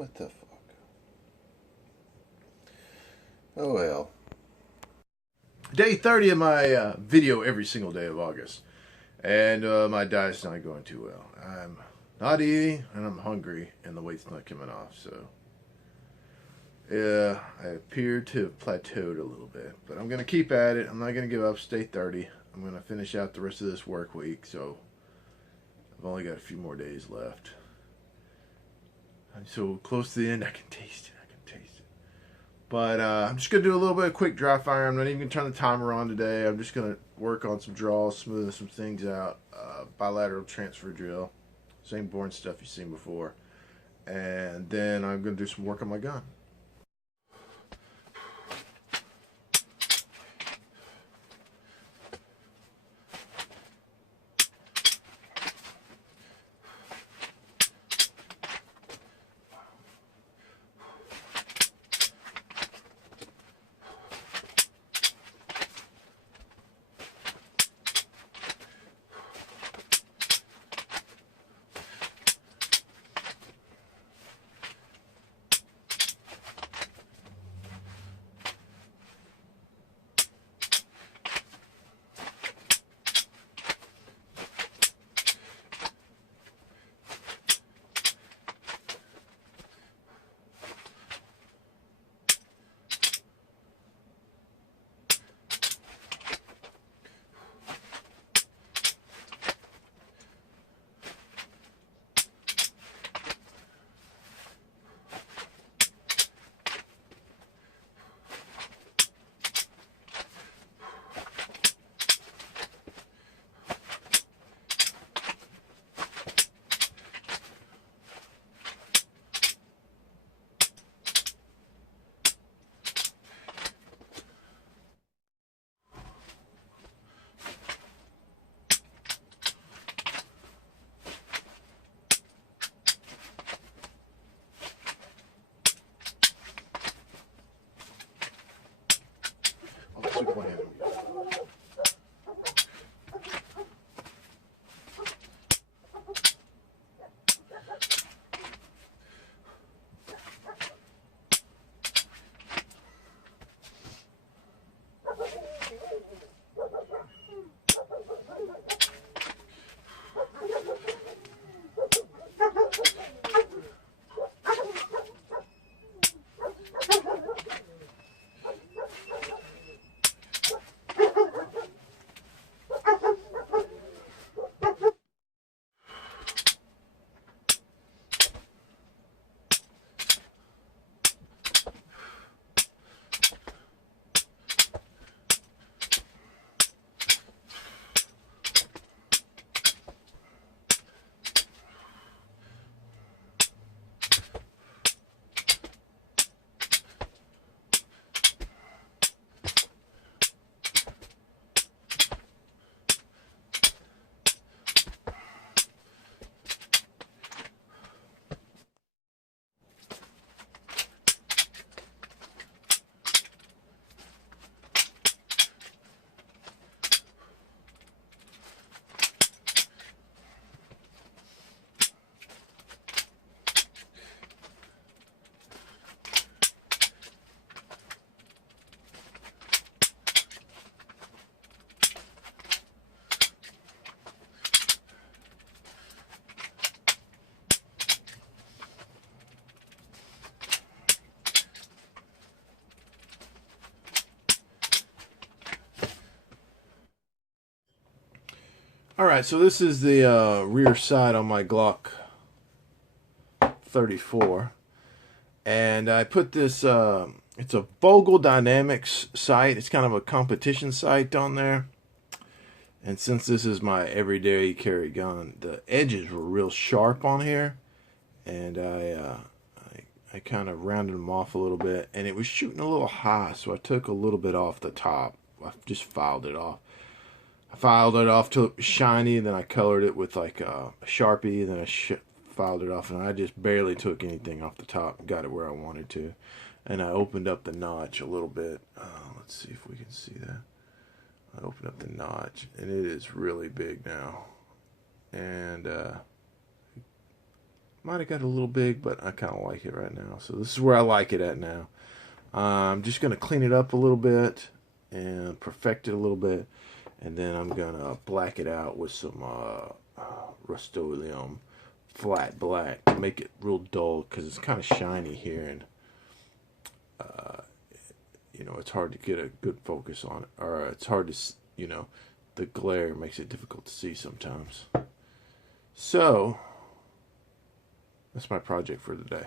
What the fuck? Oh well. Day 30 of my video every single day of August. And my diet's not going too well. I'm not eating, and I'm hungry, and the weight's not coming off, so... yeah, I appear to have plateaued a little bit. But I'm going to keep at it. I'm not going to give up. Stay 30. I'm going to finish out the rest of this work week, so... I've only got a few more days left. I'm so close to the end, I can taste it. But I'm just going to do a little bit of quick dry fire. I'm not even going to turn the timer on today. I'm just going to work on some draws, smoothing some things out. Bilateral transfer drill. Same boring stuff you've seen before. And then I'm going to do some work on my gun. Alright, so this is the rear side on my Glock 34. And I put this, it's a Vogel Dynamics sight. It's kind of a competition sight on there. And since this is my everyday carry gun, the edges were real sharp on here. And I kind of rounded them off a little bit. And it was shooting a little high, so I took a little bit off the top. I just filed it off. I filed it off till it was shiny, then I colored it with like a Sharpie, then I filed it off, and I just barely took anything off the top and got it where I wanted to. And I opened up the notch a little bit. Let's see if we can see that. I opened up the notch, and it is really big now. And Might have got a little big, but I kind of like it right now. So this is where I like it at now. I'm just going to clean it up a little bit and perfect it a little bit. And then I'm going to black it out with some Rust-Oleum flat black to make it real dull, because it's kind of shiny here, and you know, it's hard to get a good focus on it, or it's hard to, you know, the glare makes it difficult to see sometimes. So that's my project for today.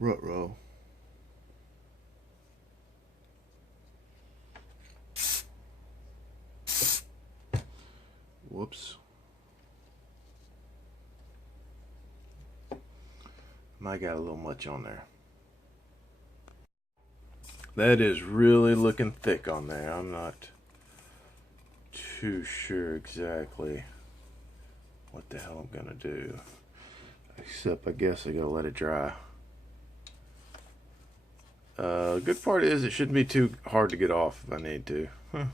Ruh-roh. Whoops. Might got a little much on there. That is really looking thick on there. I'm not too sure exactly what the hell I'm gonna do. Except I guess I gotta let it dry. Good part is it shouldn't be too hard to get off if I need to. Huh.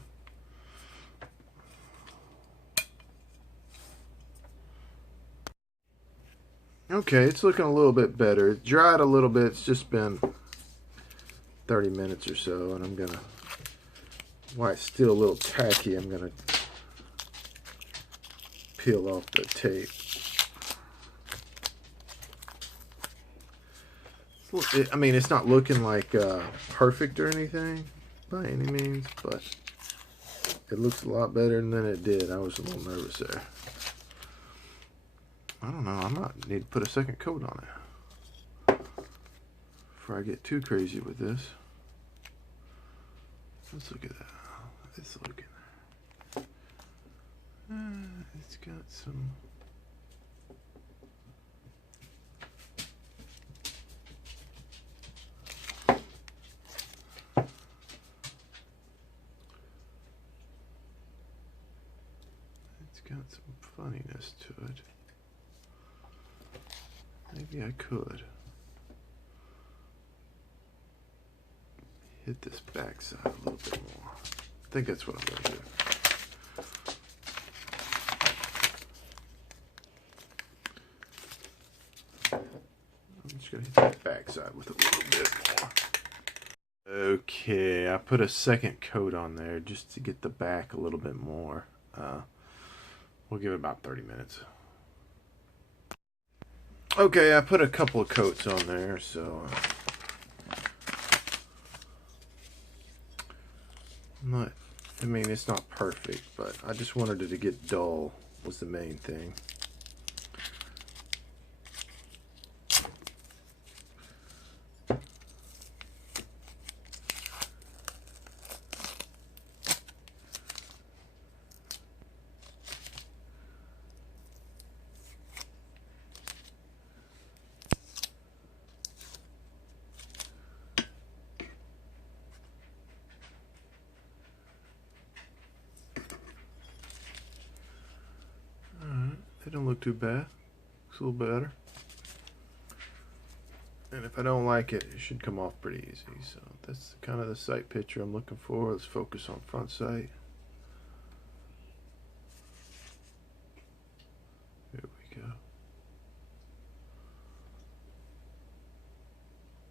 Okay, it's looking a little bit better. It dried a little bit. It's just been 30 minutes or so, and I'm gonna, while it's still a little tacky, I'm gonna peel off the tape. I mean, it's not looking like perfect or anything by any means, but it looks a lot better than it did. I was a little nervous there. I don't know. I might need to put a second coat on it before I get too crazy with this. Let's look at that. Let's look at that. It's got some. performace to it. Maybe I could hit this backside a little bit more. I think that's what I'm going to do. I'm just going to hit that backside with a little bit more. Okay, I put a second coat on there just to get the back a little bit more. We'll give it about 30 minutes. Okay, I put a couple of coats on there, so I mean, it's not perfect, but I just wanted it to get dull was the main thing. They don't look too bad. Looks a little better. And if I don't like it, it should come off pretty easy. So that's kind of the sight picture I'm looking for. Let's focus on front sight. Here we go.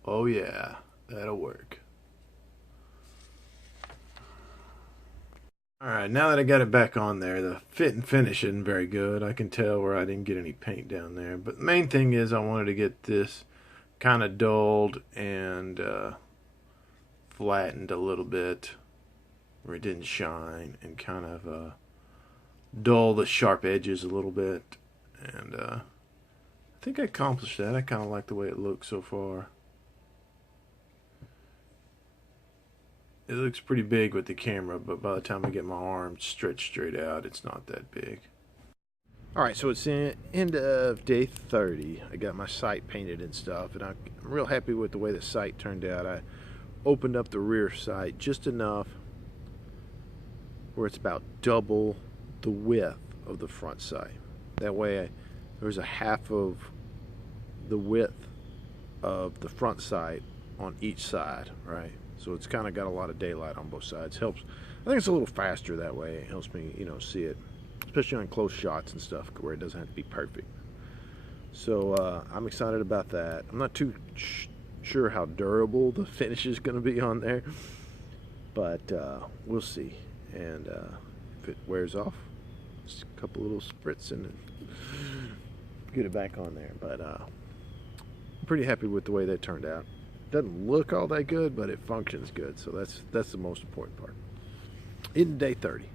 Oh yeah, that'll work. Alright, now that I got it back on there, the fit and finish isn't very good. I can tell where I didn't get any paint down there. But the main thing is I wanted to get this kind of dulled and flattened a little bit where it didn't shine, and kind of dull the sharp edges a little bit. And I think I accomplished that. I kind of like the way it looks so far. It looks pretty big with the camera, but by the time I get my arm stretched straight out, it's not that big. Alright, so it's the end of day 30. I got my sight painted and stuff, and I'm real happy with the way the sight turned out. I opened up the rear sight just enough where it's about double the width of the front sight. That way there's a half of the width of the front sight on each side, right? So it's kind of got a lot of daylight on both sides. Helps. I think it's a little faster that way. It helps me, see it, especially on close shots and stuff where it doesn't have to be perfect. So I'm excited about that. I'm not too sure how durable the finish is going to be on there, but we'll see. And if it wears off, just a couple little spritz and get it back on there. But I'm pretty happy with the way that turned out. Doesn't look all that good, but it functions good, so that's the most important part. In day 30.